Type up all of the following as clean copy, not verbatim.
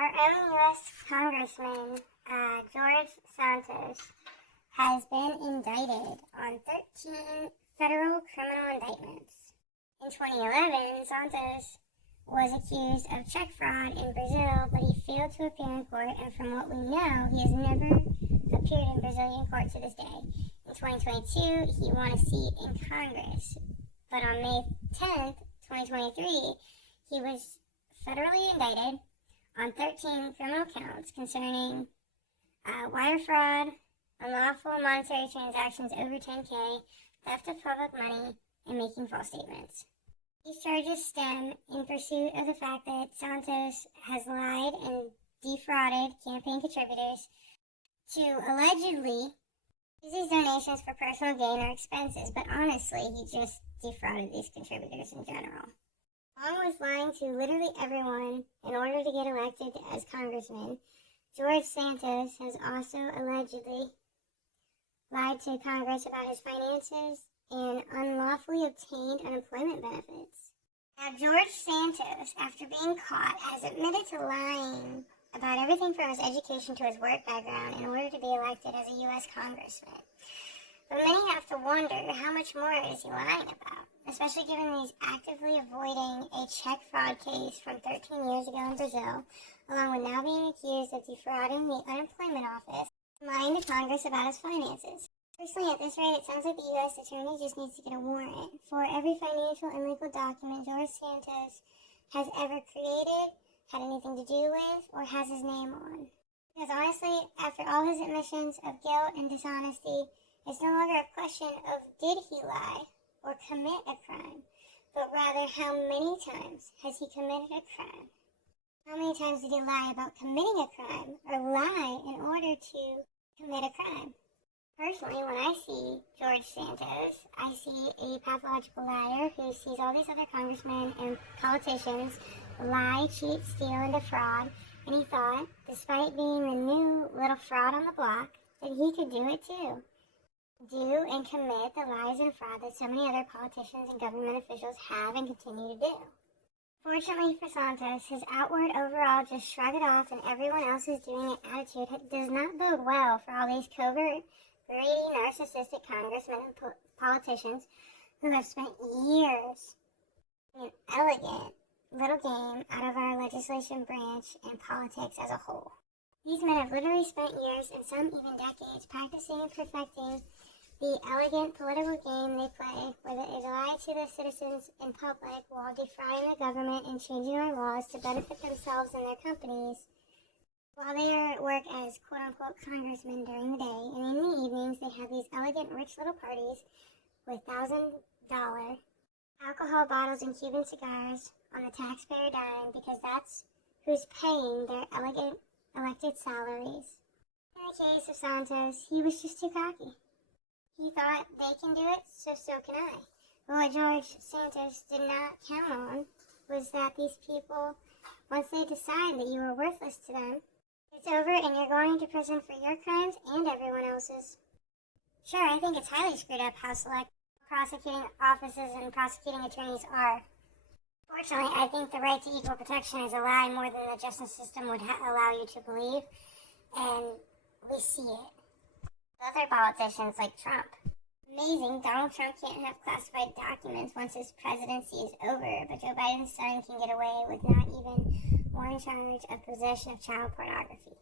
Our own U.S. Congressman, George Santos, has been indicted on 13 federal criminal indictments. In 2011, Santos was accused of check fraud in Brazil, but he failed to appear in court, and from what we know, he has never appeared in Brazilian court to this day. In 2022, he won a seat in Congress, but on May 10th, 2023, he was federally indicted on 13 criminal counts concerning wire fraud, unlawful monetary transactions over 10K, theft of public money, and making false statements. These charges stem in pursuit of the fact that Santos has lied and defrauded campaign contributors to allegedly use these donations for personal gain or expenses, but honestly, he just defrauded these contributors in general. Along with lying to literally everyone in order to get elected as congressman, George Santos has also allegedly lied to Congress about his finances and unlawfully obtained unemployment benefits. Now, George Santos, after being caught, has admitted to lying about everything from his education to his work background in order to be elected as a U.S. congressman. But many have to wonder, how much more is he lying about? Especially given that he's actively avoiding a check fraud case from 13 years ago in Brazil, along with now being accused of defrauding the unemployment office and lying to Congress about his finances. Personally, at this rate, it sounds like the U.S. Attorney just needs to get a warrant for every financial and legal document George Santos has ever created, had anything to do with, or has his name on. Because honestly, after all his admissions of guilt and dishonesty, it's no longer a question of did he lie or commit a crime, but rather how many times has he committed a crime? How many times did he lie about committing a crime or lie in order to commit a crime? Personally, when I see George Santos, I see a pathological liar who sees all these other congressmen and politicians lie, cheat, steal, and defraud, and he thought, despite being the new little fraud on the block, that he could do it too. Do and commit the lies and fraud that so many other politicians and government officials have and continue to do. Fortunately for Santos, his outward overall just shrug it off and everyone else is doing it attitude does not bode well for all these covert, greedy, narcissistic congressmen and politicians who have spent years in an elegant little game out of our legislation branch and politics as a whole. These men have literally spent years and some even decades practicing and perfecting the elegant political game they play, where they lie to the citizens in public while defrauding the government and changing our laws to benefit themselves and their companies, while they are at work as quote-unquote congressmen during the day, and in the evenings they have these elegant rich little parties with $1,000 alcohol bottles and Cuban cigars on the taxpayer dime, because that's who's paying their elegant elected salaries. In the case of Santos, he was just too cocky. He thought they can do it, so can I. But what George Santos did not count on was that these people, once they decide that you are worthless to them, it's over and you're going to prison for your crimes and everyone else's. Sure, I think it's highly screwed up how select prosecuting offices and prosecuting attorneys are. Fortunately, I think the right to equal protection is a lie more than the justice system would allow you to believe, and we see it. Other politicians like Trump. Amazing, Donald Trump can't have classified documents once his presidency is over, but Joe Biden's son can get away with not even one charge of possession of child pornography.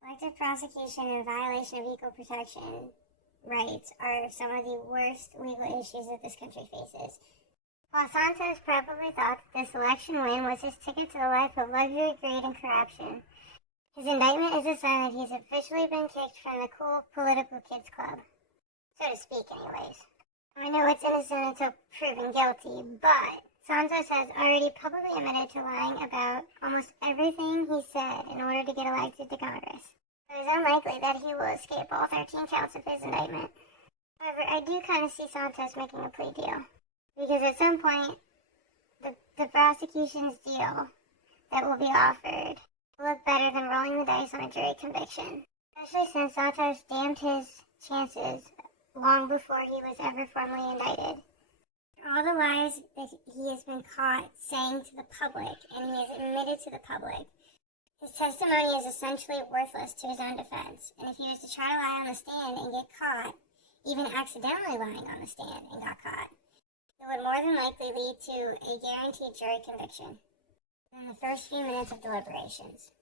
Selective prosecution and violation of equal protection rights are some of the worst legal issues that this country faces. While Santos probably thought that this election win was his ticket to the life of luxury, greed, and corruption, his indictment is a sign that he's officially been kicked from the cool political kids club. So to speak, anyways. I know it's innocent until proven guilty, but Santos has already publicly admitted to lying about almost everything he said in order to get elected to Congress. So it's unlikely that he will escape all 13 counts of his indictment. However, I do kind of see Santos making a plea deal, because at some point, the prosecution's deal that will be offered look better than rolling the dice on a jury conviction, especially since Santos damned his chances long before he was ever formally indicted. All the lies that he has been caught saying to the public, and he has admitted to the public, His testimony is essentially worthless to his own defense, and if he was to try to lie on the stand and get caught, even accidentally lying on the stand and got caught, it would more than likely lead to a guaranteed jury conviction in the first few minutes of deliberations.